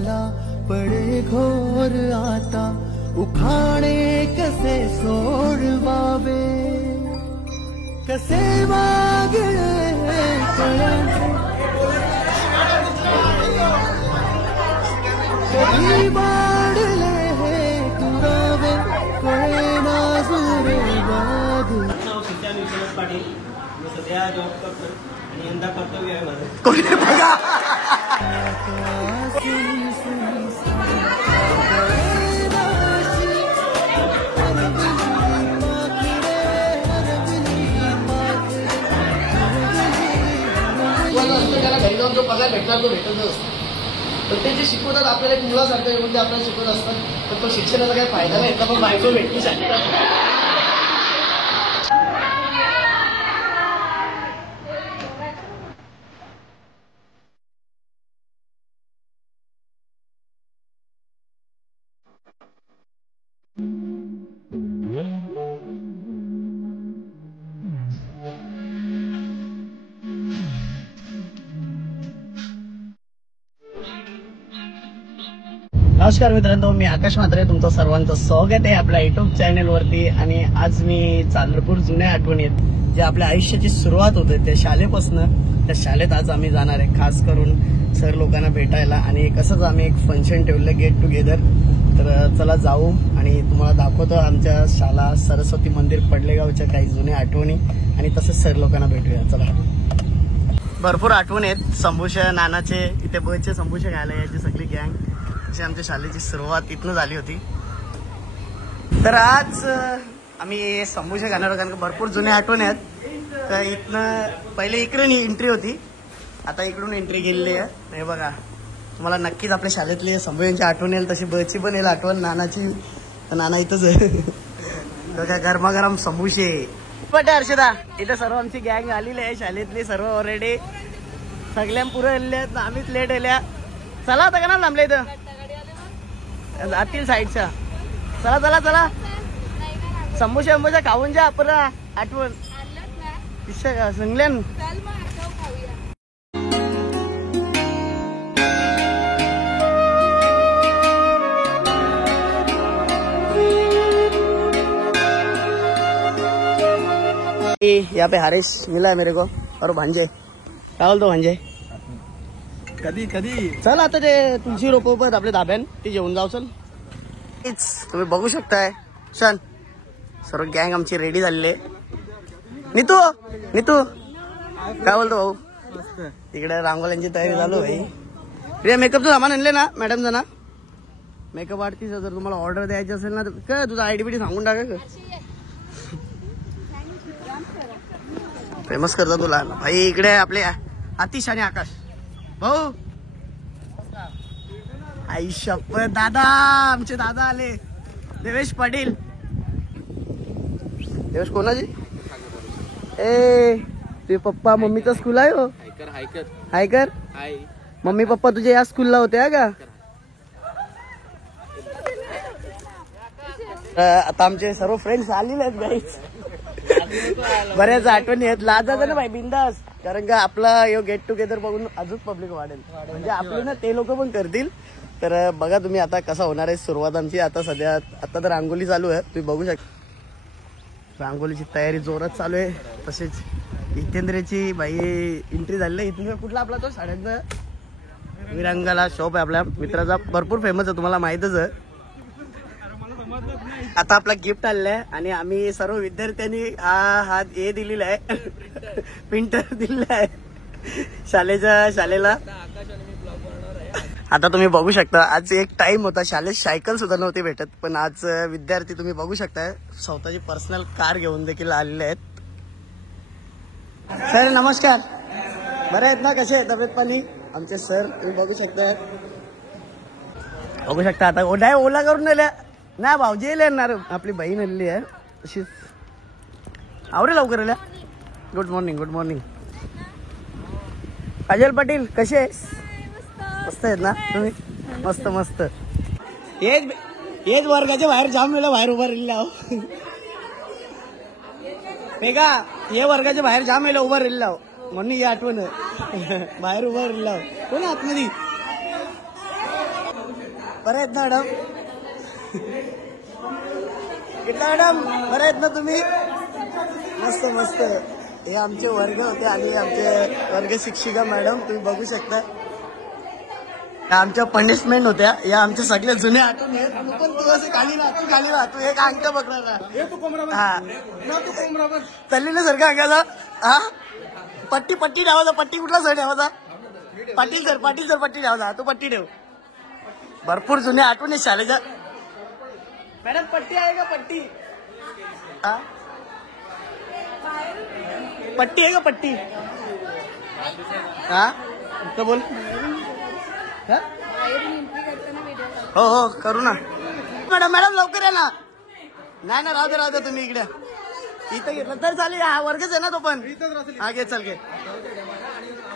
झाला पडे घोर आता, उखाणे कसे सोडवावे, कसे वागळे कळेना, कधी वाढले हे तुरावे कळेना सुरे वाद. पाटील, मी सध्या जॉब करतो आणि यंदा कर्तव्य आहे माझं. त्याला घरी जाऊन जो पगार भेटणार तो भेटतच असतो. पण ते जे शिकवतात आपल्याला एक मुलासारखं येऊन ते आपल्याला शिकवत असतात, पण तो शिक्षणाचा काही फायदा नाही. तर पण बायको भेटली सांगतात. नमस्कार मित्रांनो, मी आकाश म्हात्रे, तुमचं सर्वांचं स्वागत आहे आपल्या युट्यूब चॅनल वरती. आणि आज मी चांद्रपूर जुन्या आठवणीत जे आपल्या आयुष्याची सुरुवात होते त्या शाळेपासून, त्या शाळेत आज आम्ही जाणार आहे, खास करून सर लोकांना भेटायला. आणि कसंच आम्ही एक फंक्शन ठेवलं, गेट टुगेदर. तर चला जाऊ आणि तुम्हाला दाखवतो आमच्या शाळा, सरस्वती मंदिर, पडलेगावच्या काही जुन्या आठवणी, आणि तसंच सर लोकांना भेटूया. चला. भरपूर आठवण आहेत संभूषा नानाचे, इथे बसचे संभूषा घ्यायला यायची सगळी गँग. अशी आमच्या शाळेची सुरुवात इथनं झाली होती. तर आज आम्ही संभूषा खाणार, कारण भरपूर जुन्या आठवणी आहेत. तर इथनं पहिले इकडून एंट्री होती, आता इकडून एंट्री गेलेली आहे. हे बघा, तुम्हाला नक्कीच आपल्या शाळेतली संभूषांची आठवण येईल, तशी बसची पण येईल आठवण नानाची. नाना इथंच आहे. बघा, गरमागरम संभूषे. बटे हर्षदा, इथं सर्व आमची गँग आलेली आहे, शाळेतली सर्व ऑलरेडी. सगळ्या पुरं आलेल्या, आम्हीच लेट आल्या. चला आता का ना लांबल्या इथं आतील साईडच्या. चला चला चला, संभूषा अंबूषा खाऊन जा. आपण आठवण संगल्यान. यहाँ पे हरीश मिला है मेरे को और भांजे. काय बोलतो भांजे? कधी कधी चल आता ते तुळशी रोपवर आपल्या धाब्यान ते जेवून जाऊ. चल. तुम्ही बघू शकताय शन सर्व गँग आमची रेडी झालेली आहे. नीतू नीतू काय बोलतो भाऊ? तिकडे रांगोळ्यांची तयारी चालू आहे. प्रिया, मेकअपचं सामान आणले ना मॅडम जना? मेकअप आर्टिस्ट जर तुम्हाला ऑर्डर द्यायची असेल ना तर काय तुझा आयडी बिडी सांगून टाका. फेमस करता तुला भाई. इकडे आपले आतिश आणि आकाश भाऊ. आई शपथ, दादा आमचे दादा आले. देवेश पाटील. देवेश कोणाची? ए तुझे पप्पा मम्मीचा स्कूल आहे हो. हायकर. मम्मी पप्पा तुझे या स्कूलला होते का? आता आमचे सर्व फ्रेंड्स आलेले आहेत गाईज. बऱ्याच आठवणी आहेत. लाजायचं ना भाई, बिंदास. कारण का आपला यो गेट टुगेदर बघून अजून पब्लिक वाढेल, म्हणजे आपले ना ते लोक पण करतील. तर बघा तुम्ही आता कसं होणार आहे सुरुवात आमची. आता सध्या आता तर रांगोली चालू आहे, तुम्ही बघू शकता. रांगोलीची तयारी जोरात चालू आहे. तसेच जितेंद्रची बाई एंट्री झाली. इथून कुठला आपला तो साड्यांचा विरांगाला शॉप आहे आपल्या मित्राचा, भरपूर फेमस आहे, तुम्हाला माहितच आहे. आता आपला गिफ्ट आलेला आहे आणि आम्ही सर्व विद्यार्थ्यांनी हा हे दिलेला आहे, प्रिंटर दिलेला आहे शाळेला. आता तुम्ही बघू शकता, आज एक टाइम होता शाळेत सायकल सुद्धा नव्हती भेटत, पण आज विद्यार्थी तुम्ही बघू शकता स्वतःची पर्सनल कार घेऊन देखील आलेले आहेत. सर नमस्कार, बरे आहेत ना? कसे तब्येत पाणी आमचे सर? तुम्ही बघू शकता आता ओला करून नेल्या ना भाऊजी येणार. आपली बहीण आलेली आहे तशीच. आवरे लवकर आल्या. Good morning. Good morning. Kajal Patil कसे आहेस? मस्त आहेत ना तुम्ही? मस्त मस्त. हेच वर्गाच्या बाहेर जाम वेळेला बाहेर उभा राहिला का? हे वर्गाच्या बाहेर जाम वेळेला उभा राहिला म्हणून ही आठवण बाहेर उभा राहिला. कोण आतमध्ये? बरं आहेत ना मॅडम? किटला मॅडम बरं आहेत ना तुम्ही? मस्त मस्त. हे आमचे वर्ग होते आणि आमचे वर्ग शिक्षिका मॅडम तुम्ही बघू शकता. आमच्या पनिशमेंट होत्या या आमच्या सगळे जुने आठवण आहेत. पण तू असं खाली राहा तू एक अंक बघणार. हा तल्लीला सारखं अंगाचा. हा पट्टी ठेवायचा. पट्टी कुठला सर ठेवायचा? पाटील सर पट्टी ठेवायचा. तू पट्टी ठेव. भरपूर जुने आठवण आहेत शाळेच्या. मॅडम पट्टी आहे का? पट्टी हा पट्टी आहे का? पट्टी हा तर बोल. हो करू ना मॅडम लवकर आहे ना. नाही राहू दे तुम्ही इकडे इथं घेतलं तर चालेल. हा वर्गच आहे ना तो पण. हा घे चल घे.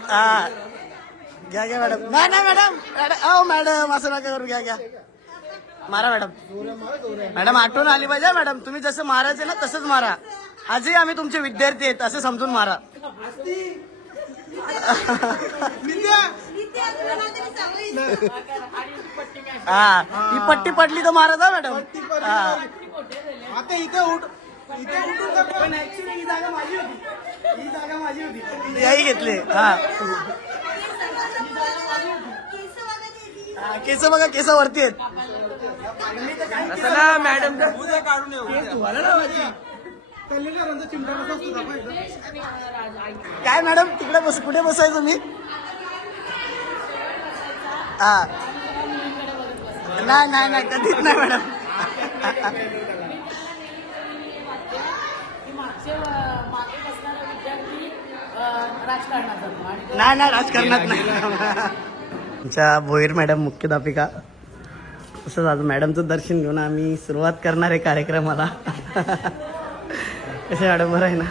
हा घ्या मॅडम. नाही मॅडम असं नका करू. घ्या मारा मॅडम आठवण आली पाहिजे मॅडम. तुम्ही जसं मारायचे ना तसंच मारा. आजही आम्ही तुमचे विद्यार्थी आहेत असं समजून मारा. हा ही पट्टी पडली तर मारा जा मॅडम. आता इथे ही जागा माझी होती. याही घेतले. हा केस बघा केस वरती आहेत. मॅडम काय मॅडम तिकडे कुठे बसायचं मी? हा नाही कधीच नाही मॅडम. नाही राजकारणात नाही. आमच्या भोईर मॅडम मुख्याध्यापिका. तसंच आज मॅडमचं दर्शन घेऊन आम्ही सुरुवात करणार आहे कार्यक्रमाला. कसे मॅडम बरं आहे ना?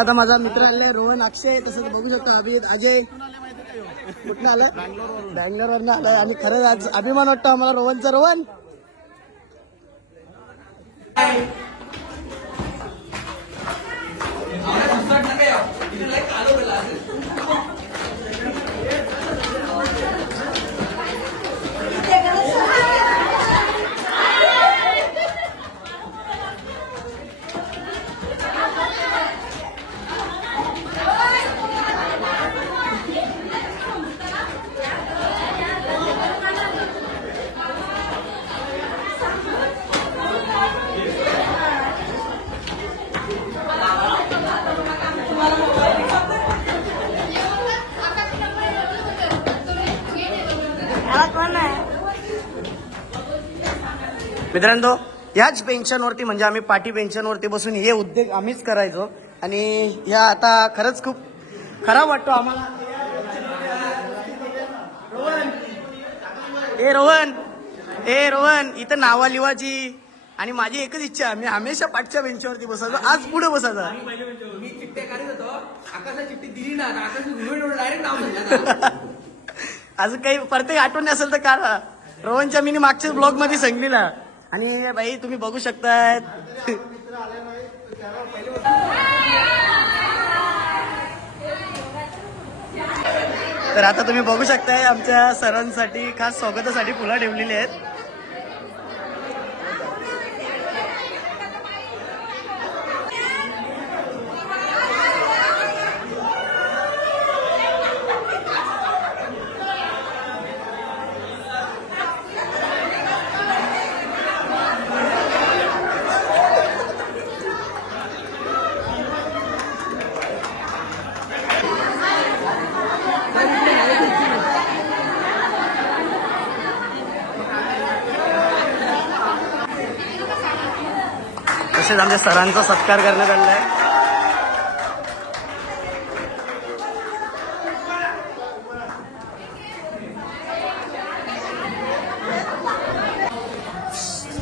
आता माझा मित्र आले रोहन अक्षय. तसंच बघू शकतो अभिजित अजय. कुठं आलं? बँगलोरवरनं आलाय. आणि खरंच आज अभिमान वाटतो आम्हाला रोहनचा. रोहन मित्रांनो याच पेन्शनवरती म्हणजे आम्ही पाटी पेन्शनवरती बसून हे उद्योग आम्हीच करायचो. आणि या आता खरंच खूप खराब वाटतो आम्हाला. रोहन इथं नावा लिवाची. आणि माझी एकच इच्छा मी हमेशा पाठच्या बेंचवरती बसायचो. आज पुढे बसायचा. मी चिठ्ठ्या काढत होतो. आकाशात चिठ्ठी दिली ना आकाश डायरेक्ट नाव म्हणलं. अजून काही प्रत्येक आठवण असेल तर काढा. रोहनच्या मी मागच्याच ब्लॉग मध्ये सांगलीला. आणि बाई तुम्ही बघू शकताय. तर आता तुम्ही बघू शकताय आमच्या सरांसाठी खास स्वागतासाठी फुलं ठेवलेली आहेत. तसेच आमच्या सरांचा सत्कार करण्यात आलेला आहे.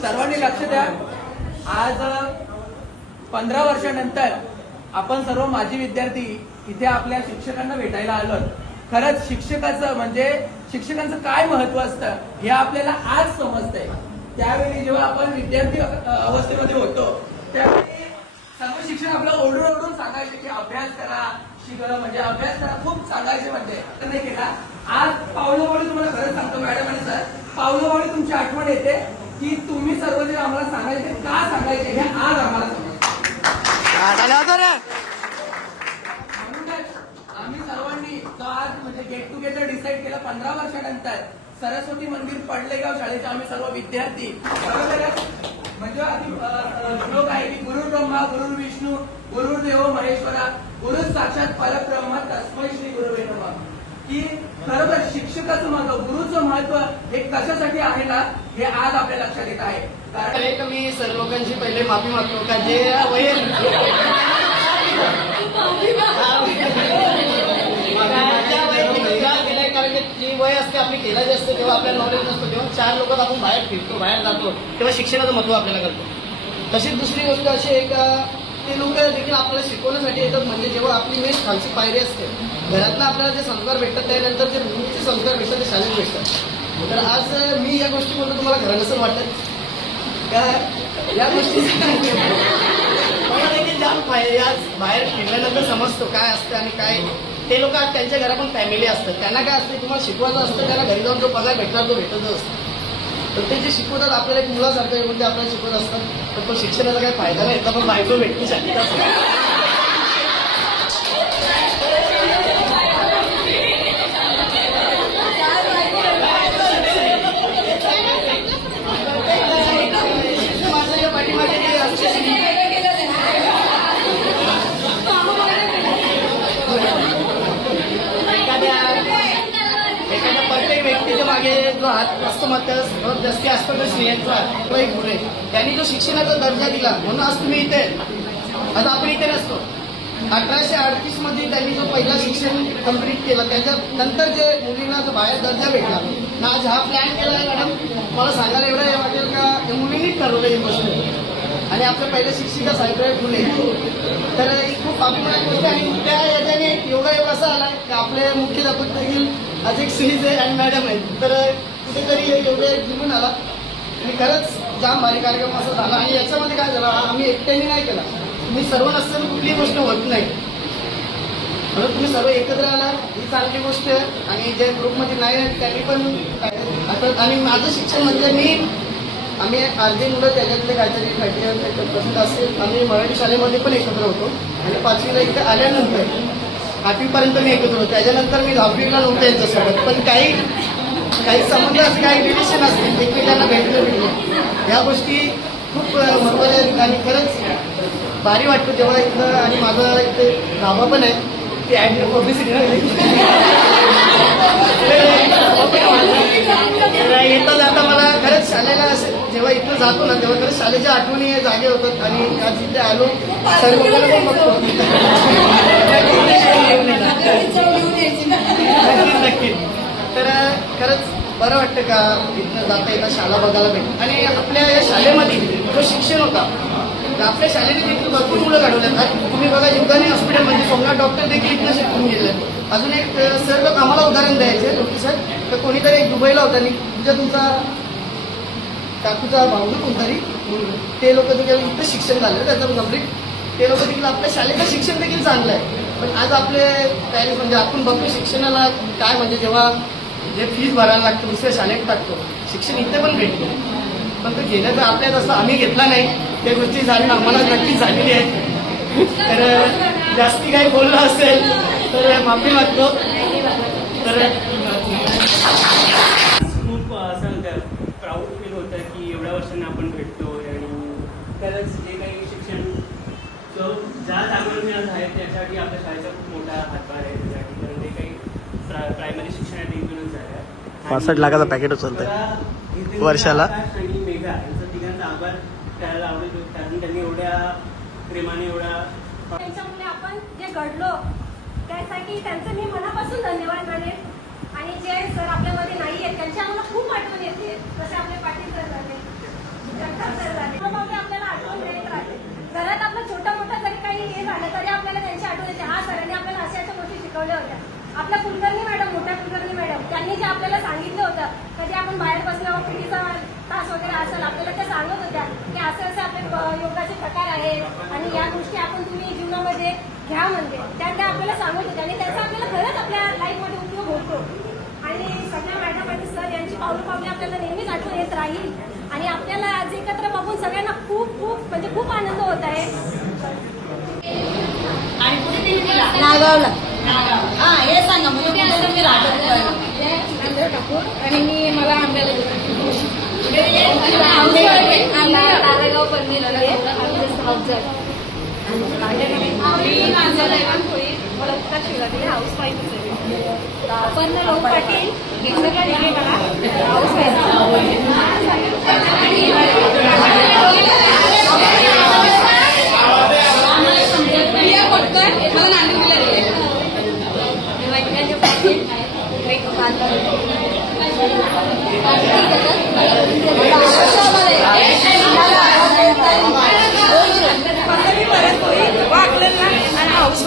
सर्वांनी लक्ष द्या. आज 15 वर्षानंतर आपण सर्व माजी विद्यार्थी इथे आपल्या शिक्षकांना भेटायला आलो. खरंच शिक्षकाचं म्हणजे शिक्षकांचं काय महत्व असतं हे आपल्याला आज समजतंय. त्यावेळी जेव्हा आपण विद्यार्थी अवस्थेमध्ये होतो त्यावेळी सर्व शिक्षक आपल्याला ओरडून सांगायचे की अभ्यास करा, शिकलं म्हणजे अभ्यास करा, खूप सांगायचे म्हणजे नाही केला. आज पावलोपावली तुम्हाला खरंच सांगतो मॅडम आणि सर, पावलोपावली तुमची तुमची आठवण येते की तुम्ही सर्व जे आम्हाला सांगायचे का सांगायचे हे आज आम्हाला म्हणूनच आम्ही सर्वांनी जो आज म्हणजे गेट टुगेदर डिसाईड केलं 15 वर्षानंतर सरस्वती मंदिर पडलेगाव शाळेचे आम्ही सर्व विद्यार्थी म्हणजे श्लोक आहे की गुरु ब्रह्मा गुरु विष्णू गुरुदेव महेश्वरा गुरु साक्षात परब्रह्म तस्मै श्री गुरुवे नमः. की खरोखर शिक्षकाचं महत्व गुरुचं महत्व हे कशासाठी आहे ना हे आज आपल्या लक्षात येत आहे. कारण मी सर्व लोकांची पहिले माफी मागतो का जे कारण जी वय असते आपली केला जे असते तेव्हा आपल्याला नॉलेज नसतं, तेव्हा 4 लोकात आपण बाहेर फिरतो बाहेर जातो तेव्हा शिक्षणाचं महत्व आपल्याला कळतं. तशीच दुसरी गोष्ट अशी आहे का ते लोक देखील आपल्याला शिकवण्यासाठी येतात. म्हणजे जेव्हा आपली मेन खालची पायरी असते घरातनं आपल्याला जे संस्कार भेटतात त्यानंतर जे गुरुचे संस्कार भेटतात ते शाळेत भेटतात. तर आज मी या गोष्टी बोलतो तुम्हाला खरं नसेल वाटत का या गोष्टी मला देखील जाम फायदे आज बाहेर फिरल्यानंतर समजतो काय असतं आणि काय. ते लोक आज त्यांच्या घरा पण फॅमिली असतात त्यांना काय असतं तुम्हाला शिकवायचं असतं त्यांना घरी जाऊन जो पगार भेटणार तो भेटतच असतो. तर ते जे शिकवतात आपल्याला एक मुलासारखं येऊन ते आपल्याला शिकवत असतात तर तो शिक्षणाचा काही फायदा नाही तर पण बायको भेटू शकते. एखाद्या प्रत्येक व्यक्तीच्या मागे जो हात असतो मात्र जास्ती असतो तो स्त्रियांचा तो एक गुण आहे. त्यांनी जो शिक्षणाचा दर्जा दिला म्हणून आज तुम्ही इथे आता आपण इथे नसतो. 1838 मध्ये त्यांनी जो पहिला शिक्षण कंप्लीट केलं त्याच्यानंतर जे मुलींना जो बाहेर दर्जा भेटला ना आज हा प्लॅन केला मॅडम मला सांगायला एवढं वाटेल का मुलींनीच ठरवलं ही गोष्ट. आणि आपल्या पहिल्या शिक्षिका साहेबराव फुले तर खूप अभिमान गोष्ट आणि त्या याच्याने एवढा असं आला की आपले मुख्याध्यापक देखील आज एक स्त्रीज आहे आणि मॅडम आहे तर कुठेतरी एवढे जिंकून आला आणि खरंच जाम भारी कार्यक्रम असा झाला. आणि याच्यामध्ये काय झालं आम्ही एकट्याने नाही केला तुम्ही सर्व नसताना कुठलीही गोष्ट होत नाही म्हणून तुम्ही सर्व एकत्र आला ही चांगली गोष्ट. आणि जे ग्रुपमध्ये नाही आहेत त्यांनी पण आता आणि माझं शिक्षण म्हणजे आम्ही अर्धे मुलं त्याच्यातले काहीतरी 30% असेल. आम्ही मराठी शाळेमध्ये पण एकत्र होतो आणि 5वीला इथे आल्यानंतर 8वीपर्यंत मी एकत्र होतो. त्याच्यानंतर मी 10वीला नव्हतं यांच्यासोबत पण काही संबंध असे काही रिलेशन असतील एकमेकांना भेटले या गोष्टी खूप महत्त्वाच्या आहेत. आणि खरंच भारी वाटतं जेव्हा इथं आणि माझा इथे धाबा पण आहे ती ॲड पब्लिसिटी येता जाता मला खरंच शाळेला असं जेव्हा इथं जातो ना तेव्हा खरंच शाळेच्या आठवणी जागे होतात. आणि आज इथे आलो सर्व पण बघतो नक्की. तर खरंच बरं वाटतं का इथं जाता येता शाळा बघायला भेटतं. आणि आपल्या या शाळेमध्ये जो शिक्षण होता आपल्या शाळेने देखील भरपूर मुलं घडवल्यात. तुम्ही बघा युगानी हॉस्पिटलमध्ये सोमनाथ डॉक्टर देखील इथं शिकून गेले. अजून एक सर लोक आम्हाला उदाहरण द्यायचे डॉक्टर सर तर कोणीतरी एक दुबईला होता आणि तुमचा काकूचा भाऊ ना कोणतरी ते लोक देखील इथं शिक्षण झालं त्याचं कंप्लीट ते लोक देखील आपल्या शाळेचं शिक्षण देखील चांगलं आहे. पण आज आपले पॅरेंट्स म्हणजे आपण बघतो शिक्षणाला काय म्हणजे जेव्हा जे फीस भरायला लागतं दुसऱ्या शाळेत टाकतो शिक्षण इथे पण भेटतं पण तो घेण्याचं आपल्यात असं आम्ही घेतला नाही त्या गोष्टी झाल्या आम्हाला नक्कीच झालेली आहे. तर जास्ती काही बोललं असेल तर माफी मागतो. तर खूप असं प्राऊड फील होतं की एवढ्या वर्षांनी आपण भेटतोय आणि खरंच जे काही शिक्षण जो ज्या जागेवर मी आज आहे त्यासाठी आपल्या शाळेचा खूप मोठा हातभार आहे त्यासाठी कारण ते काही प्रायमरी शिक्षणात एकूणच झालं आहे. 65 लाखाचं पॅकेट उचलतंय वर्षाला. आणि मेघा यांचा तिघांचा आभार करायला आवडेल कारण त्यांनी एवढ्या प्रेमाने एवढ्या त्यांच्यामुळे आपण जे घडलो त्यासाठी त्यांचं मी मनापासून धन्यवाद मानेन. आणि जे सर आपल्यामध्ये नाही आहेत त्यांची आम्हाला खूप आठवण येते जसे आपले पाटील सर झाले जगताप सर झाले आपल्याला आठवण देत राहते. घरात आपलं छोटा मोठा जरी काही हे झालं तरी आपल्याला त्यांची आठवण येते हा सरांनी आपल्याला अशा गोष्टी शिकवल्या होत्या. आपल्या कुलकर्णी मॅडम मोठ्या कुलकर्णी मॅडम त्यांनी जे आपल्याला सांगितलं होतं कधी आपण बाहेर बसल्यावर पिटीचा तास वगैरे असेल आपल्याला त्या सांगत होत्या की असे असे आपले योगाचे प्रकार आहेत आणि या गोष्टी आपण तुम्ही जीवनामध्ये घ्या म्हणते त्या आपल्याला सांगत होत्या आणि त्याचा आपल्याला खरंच आपल्या लाईफमध्ये उपयोग होतो. आणि सगळ्या मॅडम आणि सर यांची पावले आपल्याला नेहमीच आठवण येत राहील आणि आपल्याला आज एकत्र बघून सगळ्यांना खूप खूप म्हणजे खूप आनंद होत आहे. नागावला हा हे सांगा म्हणजे तुम्ही राहतात आणि मी मला आंब्याला तारागाव पनवेल हाऊस वाईफ आपण राहू पाटील हे सगळं लिहिले मला हाऊस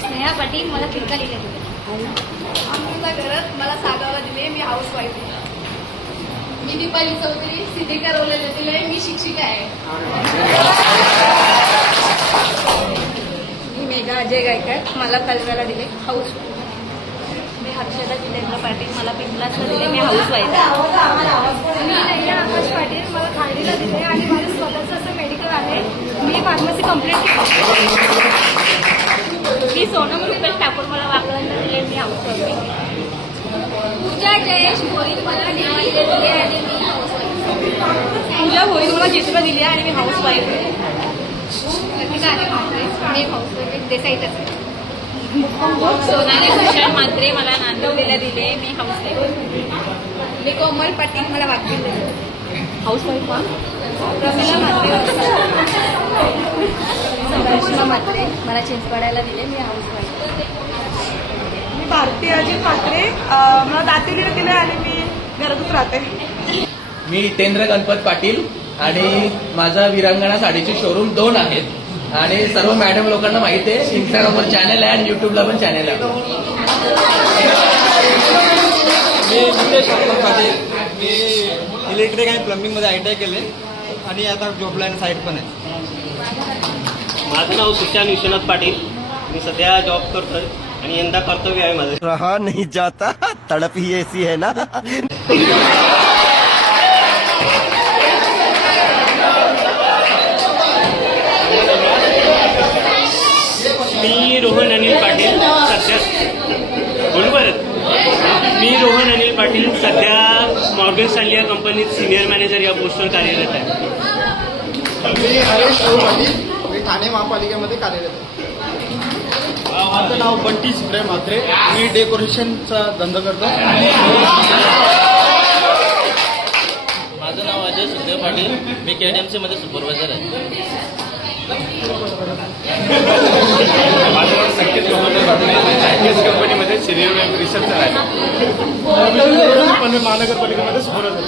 स्नेहा पाटील मला खिडका लिहिले घरात मला सागावला दिले मी हाऊस वाईफ मी दीपाली चौधरी सिद्धी करवलेले दिले मी शिक्षिका आहे. मी मेघा अजय गायकर मला कलव्याला दिले हाऊस वाईफ. मी हर्षदा जितेंद्र पाटील मला पिंपलासला दिले मी हाऊस वाईफ आहे. मी नैना आकाश पाटील मला खांडीला दिले आणि माझं स्वतःचं असं मेडिकल आहे. मी फार्मसी कंप्लीट केली. मी सोनम रुपेश ठाकूर मला वाकळांना दिले मी हाऊस वाईफ आहे. पूजा जयेश भोईर मला नेवाले दिले आणि मी हाऊस वाईफ. पूजा भोईर मला चित्र दिली आणि मी हाऊस वाईफ आहे. मी हाऊस वाईफ देसाईतच आहे. सोनाली भूषण मात्रे मला नांदवलेला दिले मी हाऊस वाईफ. मी कोमल पाटील मला वाकडी दिले हाऊस वाईफ. प्रमिला मात्रे संघर्षणा मात्रे मला चिंचपाड्याला दिले मी हाऊस वाईफ. मी भारती अजित ठाकरे मला दातेलीला दिले आणि मी घरातच राहते. मी जितेंद्र गणपत पाटील आणि माझा विरांगणा साडीचे शोरूम 2 आहेत आणि सर्व मॅडम लोकांना माहिती आहे. इंस्टाग्रामवर चॅनल आहे आणि युट्यूबला पण चॅनल आहे. मी इलेक्ट्रिक आणि प्लंबिंग मध्ये ITI केले आणि आता जॉबला साईट पण आहे. माझं नाव सुशांत विश्वनाथ पाटील. मी सध्या जॉब करतोय आणि यंदा कर्तव्य आहे माझं. रहा नहीं जाता तड़प ही ऐसी है ना. मी रोहन अनिल पाटील सध्या मॉर्गन स्टॅनली या कंपनीत सिनियर मॅनेजर या पोस्टवर कार्यरत आहे. मी हरेश पाटील मी ठाणे महापालिकेमध्ये कार्यरत आहे. माझं नाव बंटी सुप्रे म्हात्रे मी डेकोरेशनचा धंदा करतो. माझं नाव अजय सुखदेव पाटील मी KDMC मध्ये सुपरवायझर आहे. माझं नाव संकेत कंपनीमध्ये सिनियर रिसर्चर आहे. महानगरपालिकेमध्ये सुपरवायझर.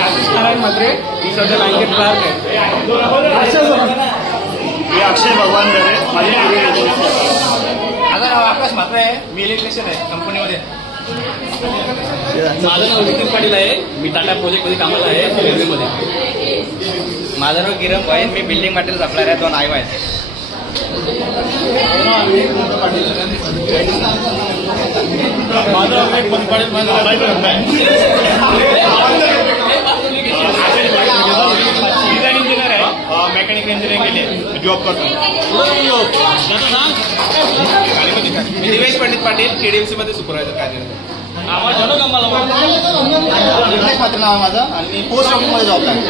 आशिष नारायण म्हात्रे मी सध्या बँकेत क्लार्क आहे. मी अक्षय भगवान दरे माझं नाव आकाश म्हात्रे आहे. मी इलेक्ट्रिशियन आहे कंपनीमध्ये. माझं नाव नितीन पाटील आहे. मी टाटा प्रोजेक्टमध्ये कामाला आहे रेल्वेमध्ये. माझं नाव किरण भाई मी बिल्डिंग मटेरियल सप्लायर आहे. 2 आईवा आहेत. माझं नाव विवेक पाटील डिझाईन इंजिनियर आहे. मेकॅनिकल इंजिनिअरिंग केली जॉब करतो. मी दिवेश पंडित पाटील KDMC मध्ये सुपरवायझर कार्यरत नाव माझं आणि पोस्ट ऑफिसमध्ये जॉब आहे.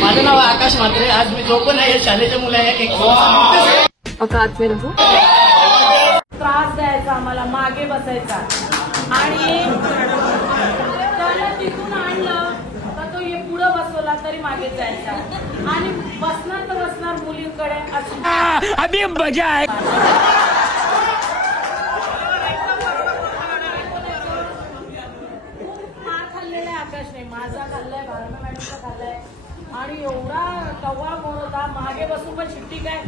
माझं नाव आकाश म्हात्रे. आज मी जो पण आहे शाळेच्या मुलं आहे. त्रास द्यायचा आम्हाला मागे बसायचा आणि त्याला तिथून आणलं तर तो हे पुढं बसवला तरी मागे जायचा आणि बसणार तर बसणार मुलींकडे असं. अभी मजा आहे. मार खाल्लेला आहे आकाशने. माझा खाल्लाय भारत मॅडमचा खाल्लाय आणि एवढा टव्वा मोड होता. मागे बसून पण शिट्टी काय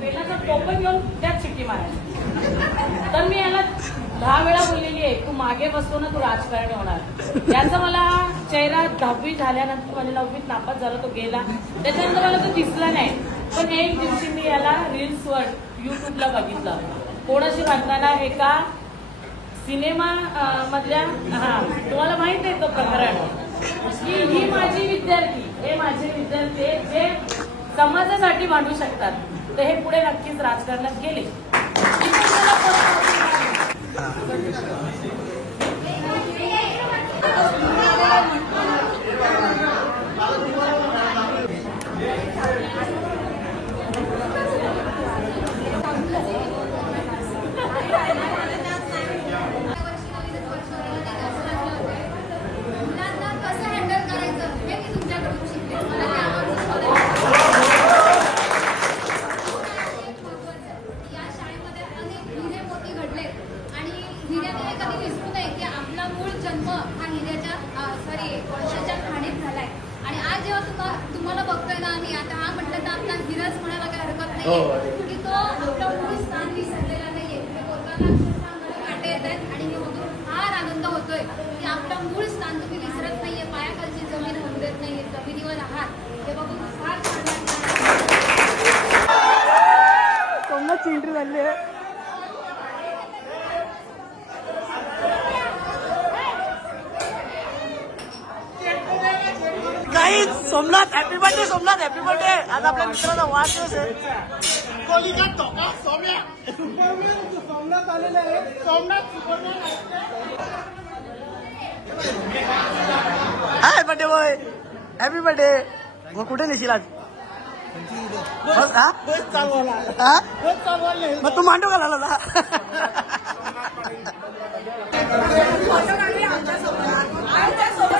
वेलाचा टोपण घेऊन त्यात शिट्टी मारायची. तर मी याला 10 वेळा बोललेली आहे तू मागे बसतो ना तू राजकारणी होणार. याचा मला चेहरा 10वी झाल्यानंतर म्हणजे 9वीत नापास झाला तो गेला. त्याच्यानंतर मला तो दिसला नाही. पण एक दिवशी मी याला रील्सवर युट्यूबला बघितलं कोणाशी भांडताना एका सिनेमा मधल्या तुम्हाला माहित आहे तो प्रकरण की ही माझी विद्यार्थी, हे माझे विद्यार्थी जे समाजासाठी भांडू शकतात, तर हे पुढे नक्कीच राजकारणात गेले. तुम्हाला बघतोय ना आम्ही आता हा म्हटलं तर आपला धीरज म्हणायला काही हरकत नाही की तो आपला मूळ स्थान विसरलेला नाहीये. लोकांना अक्षरशः काटे येत आहेत आणि हे बघून फार आनंद होतोय की आपलं मूळ स्थान तुम्ही विसरत नाहीये, पायाखालची जमीन होऊन देत नाहीये, जमिनीवर आहात, हे बघून फार छान वाटतं. सोमनाथ एंट्री झाली आहे. काही Somnath happy birthday, Somnath happy birthday. आज आपल्या मित्राचा वाढदिवस आहे. सोमनाथ आलेले आहे. सोमनाथ हाय बर्थडे बॉय, हॅपी बर्थडे. मग कुठे नेशील आज? मग तू मांडू घाला ना.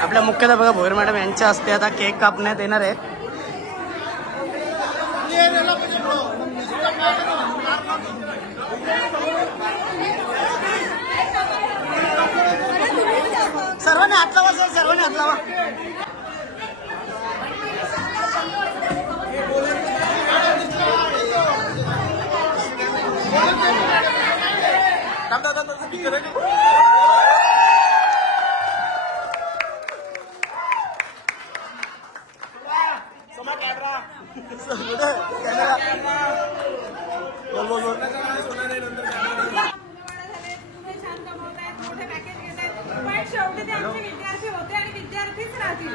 आपल्या मुख्याध्यापक भोईर मॅडम यांच्या हस्ते आता केक कापण्यात येणार आहे. सर्वांनी हात लावा सर, सर्वांनी हात लावा. शेवटी ते आमचे विद्यार्थी होते आणि विद्यार्थीच राहतील.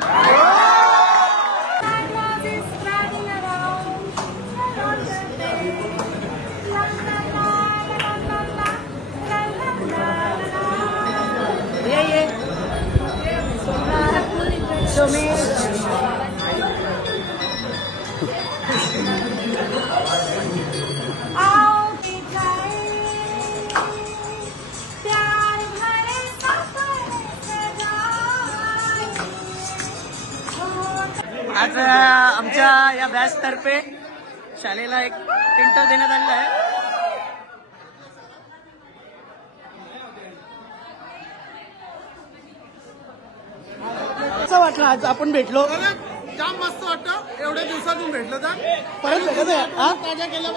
आज आमच्या या बॅच तर्फे शाळेला एक प्रिंटर देण्यात आलेला आहे. कसं वाटलं आज आपण भेटलो? जाम मस्त वाटतं, एवढ्या दिवसातून भेटलं तर परत भेटत आहे. ताज्या केल्या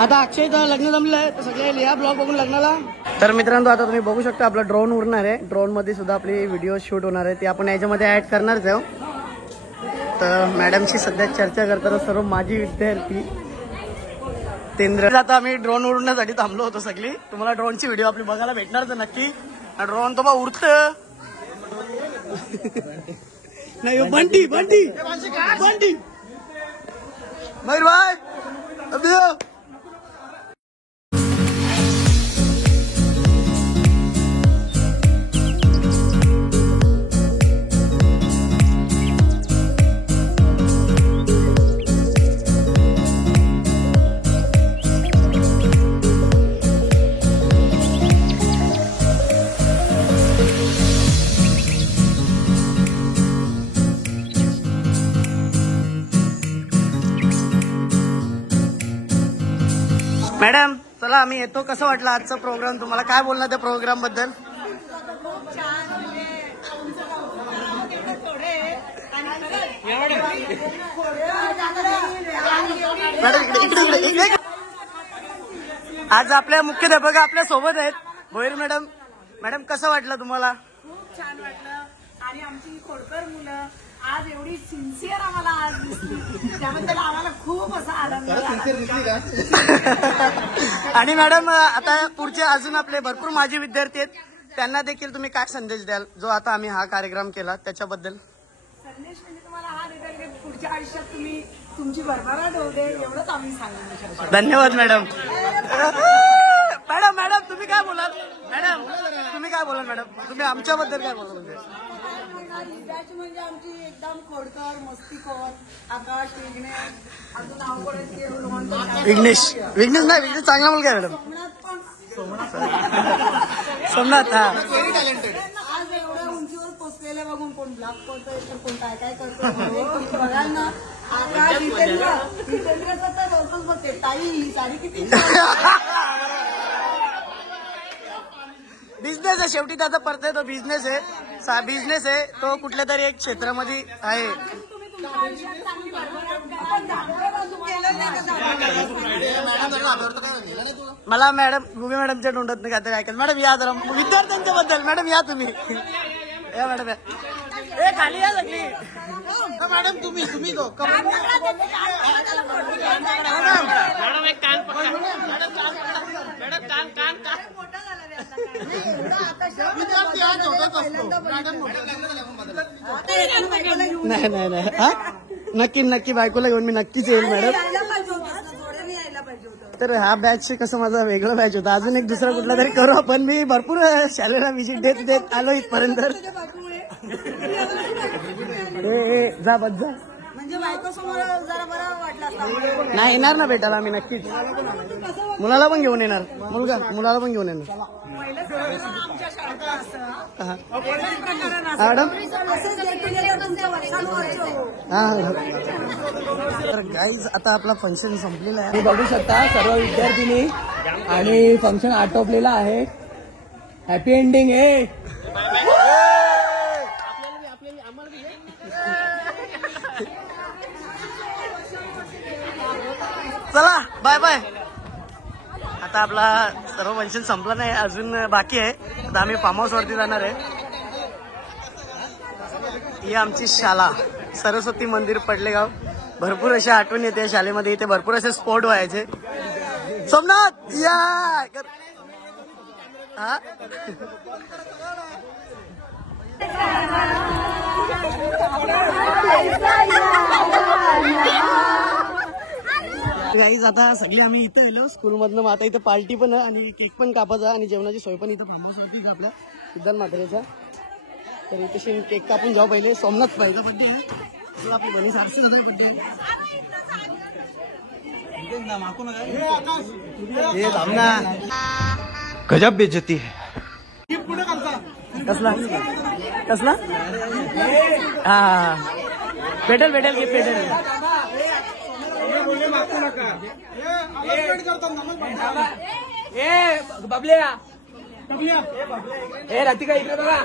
आता अक्षयचं लग्न जमलं आहे, तर सगळे लिहा ब्लॉग बघून लग्नाला. तर मित्रांनो, आता तुम्ही बघू शकता आपला ड्रोन उडणार आहे. ड्रोन मध्ये सुद्धा आपली व्हिडिओ शूट होणार आहे, ती आपण याच्यामध्ये ऍड करणारच आहे. तर मॅडमशी सध्या चर्चा करताना सर्व माझी विद्यार्थी तेंद्र. आता आम्ही ड्रोन उडण्यासाठी थांबलो होतो सगळी. तुम्हाला ड्रोनची व्हिडिओ आपली बघायला भेटणार तर नक्की. ड्रोन तो बा उडत नाही. बंटी बंटी बंटी मयूर भाई अभी मॅडम चला आम्ही येतो. कसं वाटलं आजचा प्रोग्राम? तुम्हाला काय बोलणार त्या प्रोग्राम बद्दल? आज आपल्या मुख्याध्यापक आपल्या सोबत आहेत. भोईर मॅडम मॅडम कसं वाटलं तुम्हाला? खूप छान वाटलं आणि आमची खोडकर मुलं आज एवढी सिन्सिअर आम्हाला आज दिसली त्याबद्दल आम्हाला खूप असा आनंद झाला. आणि मॅडम आता पुढचे अजून आपले भरपूर माजी विद्यार्थी आहेत, त्यांना देखील तुम्ही काय संदेश द्याल जो आता आम्ही हा कार्यक्रम केला त्याच्याबद्दल? संदेश म्हणजे तुम्हाला हा देईल की पुढच्या आयुष्यात तुम्ही तुमची भरभराट होऊ दे एवढंच आम्ही सांगू शकतो. धन्यवाद मॅडम. मॅडम मॅडम तुम्ही काय बोलाल? मॅडम तुम्ही काय बोलाल? मॅडम तुम्ही आमच्याबद्दल काय बोलाल? म्हणजे आमची एकदम खोडकर मस्तीखोर आकाश विघ्नेश अजून नाव विघ्नेश नाही चांगला मुलगा आहे मॅडम. सोमनाथ हा आज एवढ्या उंचीवर पोचलेले बघून कोण ब्लॉक करतोय तर कोण काय काय करतोय बघाल ना. आकाश जितेंद्रचं तर रोजच बघते ताई ही साडी किती बिझनेस आहे शेवटी त्याचा परत तो बिझनेस आहे तो कुठल्या तरी एक क्षेत्रामध्ये आहे. मला मॅडम गुगे मॅडमच्या तोंडात नाही काहीतरी ऐकायचं. मॅडम या जरा विद्यार्थ्यांच्या बद्दल. मॅडम या तुम्ही या मॅडम या खाली या सगळी. मॅडम तुम्ही मॅडम एक कान नाही हा नक्की बायकोला घेऊन मी नक्कीच येईल मॅडम. तर हा बॅच कसं माझा वेगळा बॅच होता. अजून एक दुसरा कुठला तरी करू आपण. मी भरपूर शाळेला विजिट देत आलो इथपर्यंत. जा बस जा म्हणजे बायको समोर जरा बरं वाटलं नाही येणार ना भेटायला आम्ही नक्कीच. मुलाला पण घेऊन येणार. मुलाला पण घेऊन येणार. मॅडम तर गाईज आता आपला फंक्शन संपलेला आहे. बघू शकता सर्व विद्यार्थिनी आणि फंक्शन आटोपलेला आहे. हॅपी एंडिंग आहे. चला बाय बाय. आता आपला सर्व फंक्शन संपलं नाही अजून बाकी आहे. आता आम्ही फार्म हाऊस वरती जाणार आहे. ही आमची शाळा सरस्वती मंदिर पडलेगाव. भरपूर अशी आठवण येते शाळेमध्ये. इथे भरपूर असे स्पोर्ट व्हायचे. सोमनाथ या हा गाईज आता सगळे आम्ही इथे आलो स्कूलमधनं. आता इथं पार्टी पण आणि केक पण कापायचा आणि जेवणाची सोय पण इथं फार्म हाऊस वरती आपल्या सिद्धांत म्हात्रेचा. तर इथे केक कापून जाऊ पहिले. सोमनाथ भाईचा बड्डे आहे. आपली बनी सारखी बड्डे आहे. गजब बेइज्जती है. कसला हा भेटेल गिफ्ट भेटेल. बबल्या राधिका इकडे बघा.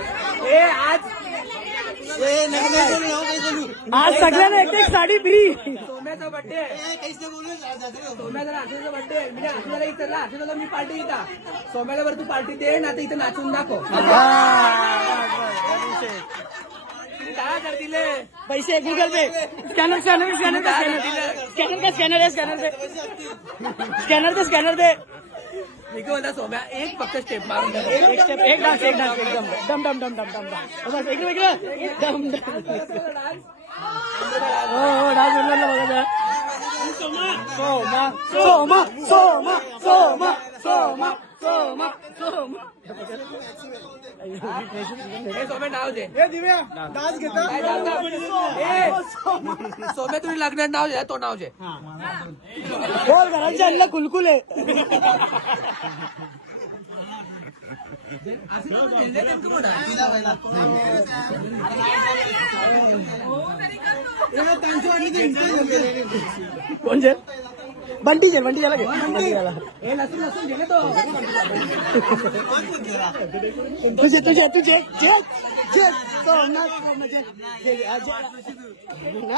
आज सगळ्यांना एक साडी फ्री. सोम्याचा बड्डे सोम्याचा बड्डे. मी आशीर्वाद इथला आशीर्वाद मी पार्टी इथं सोम्याला वर तू पार्टी दे ना इथं नाचून दाखव. काय दिले पैसे गूगल पे स्कॅनर दे. मी काय म्हणता सोम्या एक फक्त स्टेप मारून एक स्टेप एक डान्स एकदम डम डम डम डम डम डम इकडे डम हो डान्स बघा. सोमा सोमा सोमा सोमा सोमा सोमा सोमा सोम्या नाव दे. डान्स घेता सोम्या तुम्ही लग्नात नाव द्या. तो नाव दे. बोल घरांच्या आणला कुलकुल आहे. कोण जे बंटी झाला तुझे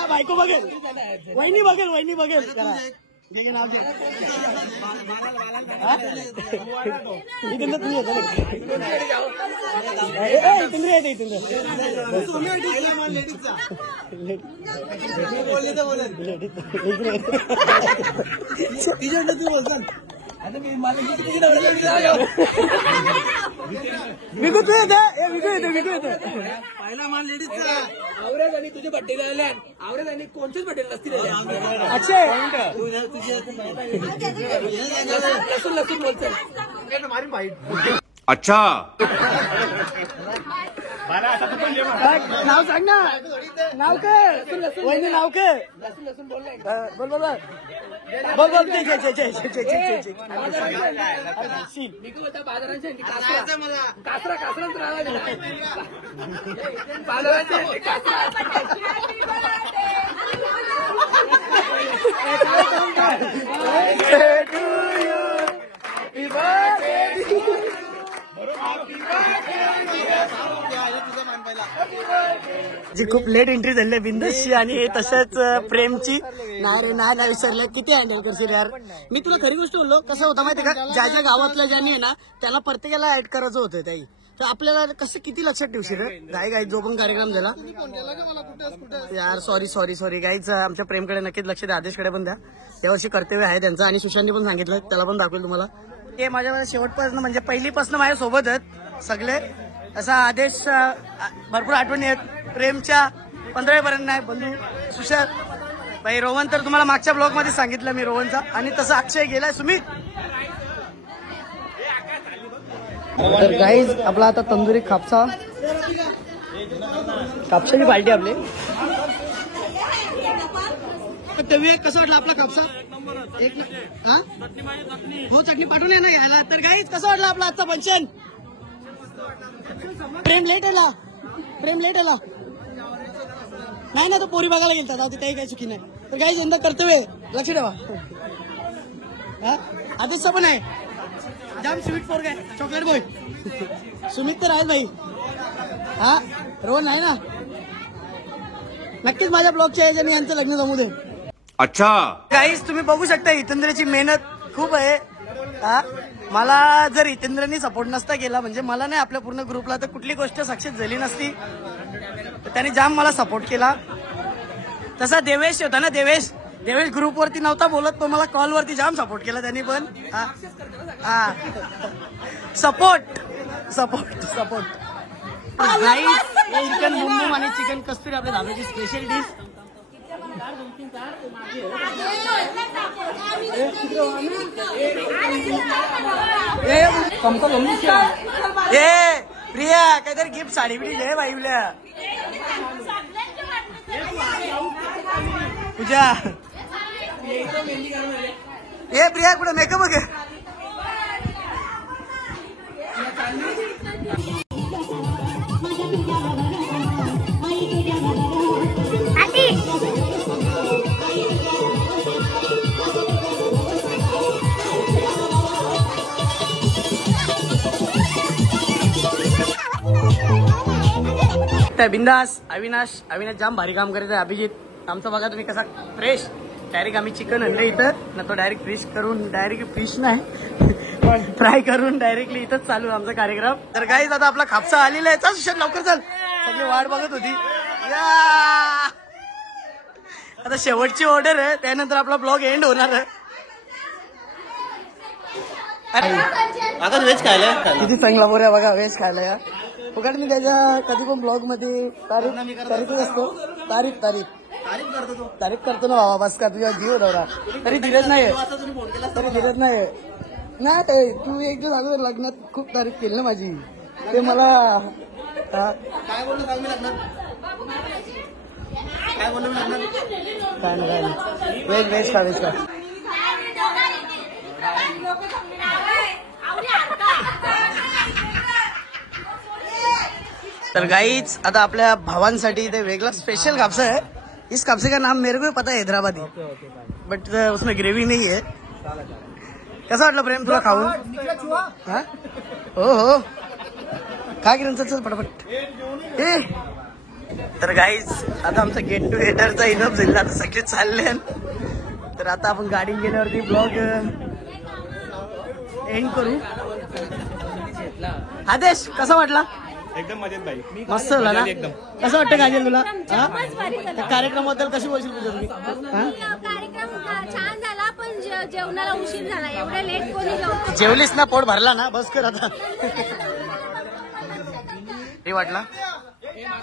बायको बघेल वहिनी बघेल करा. घे नाव दे. इथून तू येतो विकू येते पहिला माल लेडीजचा. आवरेज आणि तुझे बड्डे झाले आवरेज आणि कोणतेच बड्डे नसतील अक्षय लसून लसून बोलतो. अच्छा नाव सांग ना. नाव काय वहिनी नाव काय लसून लसून बोललाय बोल बोल बोल बोल मी होता बाजारांच्या कासरा कासराच राहायला बाजारांचे कासरा. जी खूप लेट एंट्री झाली बिंदसची आणि तसंच प्रेमची. नाही रे नाही विसरले. किती हँडल करशील यार. मी तुला खरी गोष्ट बोललो. कसं होतं माहिती का ज्या ज्या गावातल्या ज्यांनी आहे ना त्याला प्रत्येकाला ऍड करायचं होतं ताई. तर आपल्याला कसं किती लक्षात ठेवशील रे. गाई जो पण कार्यक्रम झाला यार. सॉरी गाईच आमच्या प्रेमकडे नक्कीच लक्ष द्या. आदेशकडे पण द्या. यावर्षी कर्तव्य आहे त्यांचं आणि सुशांतनी पण सांगितलं त्याला पण दाखवेल तुम्हाला. ते माझ्या शेवटपासून म्हणजे पहिलीपासून माझ्या सोबतच सगळे. असा आदेश भरपूर आठवणी आहेत प्रेमच्या. 15 पर्यंत नाही बंधू सुशांत भाई. रोहन तर तुम्हाला मागच्या ब्लॉग मध्ये सांगितलं मी रोहनचा. आणि तसं अक्षय गेलाय. सुमित तर गाईज आपला आता तंदुरी कापसाची पार्टी आपली. तेव्हा कसं वाटलं आपला कापसा. एक हो चटणी पाठवून ना घ्यायला. तर गाईज कसं वाटलं आपला आजचा फंक्शन. प्रेम लेट आला नाही ना तो पोरी बघायला गेलता. जाऊ काही काही चुकी नाही. तर काही यंदा कर्तव्य लक्ष ठेवा. आदेशचा पण आहे जाम स्वीट पोरग आहे. चॉकलेट बॉय सुमित तर आहे भाई. हा रोहन आहे ना. नक्कीच माझ्या ब्लॉगच्या याच्याने यांचं लग्न जमू दे. अच्छा गाईज तुम्ही बघू शकता हितेंद्रची मेहनत खूप आहे. हा मला जर हितेंद्रनी सपोर्ट नसता केला म्हणजे मला नाही आपल्या पूर्ण ग्रुपला तर कुठली गोष्ट सक्सेस झाली नसती. त्याने जाम मला सपोर्ट केला. तसा देवेश होता ना. देवेश ग्रुपवरती नव्हता बोलत तो मला कॉलवरती जाम सपोर्ट केला त्यांनी पण. हा सपोर्ट चिकन बुमबुम आणि चिकन कस्तुरी आपल्या धाब्याची स्पेशल डिश. प्रिया काहीतरी गिफ्ट साडी बिडी घे बाईला तुझ्या. ए प्रिया कुठं मेकअप वगैरे. बिंदास अविनाश जाम भारी काम करत आहे. अभिजित आमचा बघा तुम्ही कसा फ्रेश. डायरेक्ट आम्ही चिकन आणलं इथं ना. तो डायरेक्ट फिश नाही फ्राय करून डायरेक्टली इथंच चालू आमचा कार्यक्रम. तर गाईज आता आपला खापसा आलेला आहे. चल सुशांत लवकर चल. सगळी वाट बघत होती. आता शेवटची ऑर्डर आहे त्यानंतर आपला ब्लॉग एंड होणार आहे. आता व्हेज खायला किती चांगला बोऱ्या बघा व्हेज खायला या. फुकट मी त्याच्या कधी पण ब्लॉग मध्ये तारीफ असतो. तारीफ करतो ना बाबा. बस का तुझ्या जीव नवरा. तरी धीरज नाही तू एक दिवस अगोदर लग्नात खूप तारीफ केली ना माझी. ते मला काय बोललो सांग मी लग्नात. काय नाही वेज खा. तर गाईच आता आपल्या भावांसाठी ते वेगळा स्पेशल कापसा है. इस कापसे का नाम मेरे को पता है हैदराबादी बट उसमें ग्रेवी नहीं है. कसं वाटलं प्रेम तुला खाऊन. हो खा की चल पटापट. तर गाईज आता आमचा गेट टुगेदरचा इनफ झाला. आता सगळे चालले. तर आता आपण गाडी गेल्यावरती ब्लॉग एंड करू. आदेश कसा वाटला? एकदम मजेत बाई. मस्त झाला ना? कसं वाटतं काजल तुला? एकदमच भारी झालं. त्या कार्यक्रमाबद्दल कशी बोलशील पूजा तुम्ही? कार्यक्रम छान झाला पण जेवणाला उशीर झाला. एवढे लेट कोणी जेवतो? जेवलीस ना? पोट भरला ना? बस कर आता. हे वाटला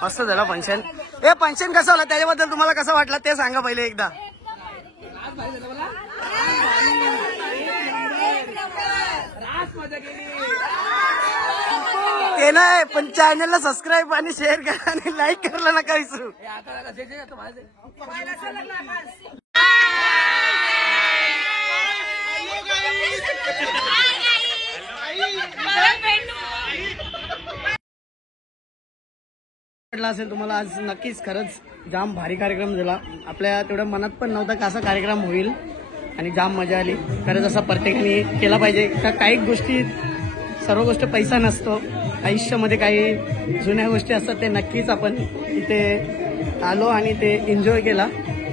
मस्त झाला फंक्शन. हे फंक्शन कसं झालं त्याच्याबद्दल तुम्हाला कसं वाटलं ते सांगा पहिले एकदा. ते नाही पण चॅनलला सबस्क्राईब आणि शेअर करा आणि लाईक करायला नका विसरू. वाटला असेल तुम्हाला आज नक्कीच खरंच जाम भारी कार्यक्रम झाला. आपल्या तेवढ्या मनात पण नव्हता का असा कार्यक्रम होईल आणि जाम मजा आली. खरंच असा प्रत्येकाने केला पाहिजे. का काही गोष्टी सर्व गोष्ट पैसा नसतो. आयुष्यामध्ये काही जुन्या गोष्टी असतात ते नक्कीच आपण इथे आलो आणि ते एन्जॉय केला.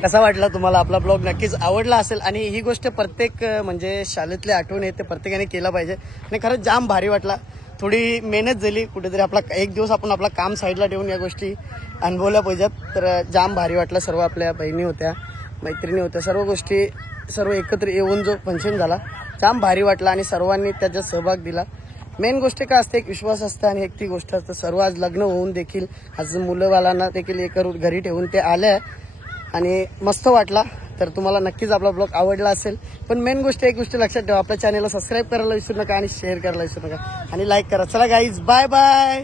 कसा वाटला तुम्हाला आपला ब्लॉग? नक्कीच आवडला असेल आणि ही गोष्ट प्रत्येक म्हणजे शाळेतली आठवण आहे ते प्रत्येकाने केला पाहिजे. आणि खरंच जाम भारी वाटला. थोडी मेहनत झाली कुठेतरी. आपला एक दिवस आपण आपला काम साईडला ठेवून या गोष्टी अनुभवल्या पाहिजेत. तर जाम भारी वाटलं. सर्व आपल्या बहिणी होत्या, मैत्रिणी होत्या, सर्व गोष्टी सर्व एकत्र येऊन जो फंक्शन झाला जाम भारी वाटला आणि सर्वांनी त्याच्यात सहभाग दिला. मेन गोष्ट काय असते एक विश्वास असतं आणि एक ती गोष्ट असतं. सर्व आज लग्न होऊन देखील आज मुलंवालांना देखील एक घरी ठेवून ते आल्या आणि मस्त वाटला. तर तुम्हाला नक्कीच आपला ब्लॉग आवडला असेल. पण मेन गोष्ट एक गोष्ट लक्षात ठेवा, आपल्या चॅनलला सबस्क्राईब करायला विसरू नका आणि शेअर करायला विसरू नका आणि लाईक करा. चला गाईज बाय बाय.